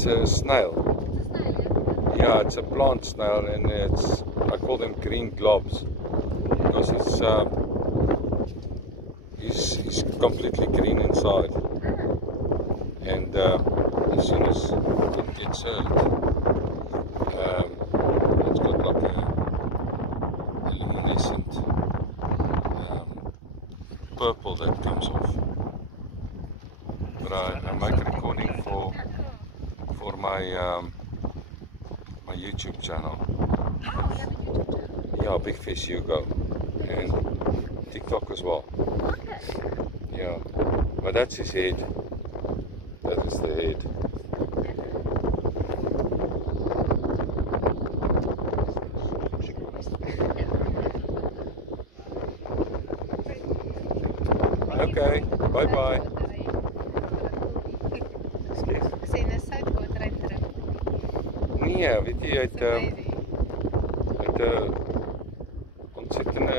It's a snail. It's a snail, yeah? Yeah, it's a plant snail, and I call them green globs because he's completely green inside, and as soon as it gets hurt, it's got like a luminescent purple that comes off. But I make a recording for my my YouTube channel. Oh, you have a YouTube channel? Yeah, Big Fish Hugo, and TikTok as well. Okay. Yeah, but that's his head. That is the head. Okay, bye bye. Sy in 'n soutwater uitdruk. Nee, weet jy, It's amazing. uit 'n ontsettende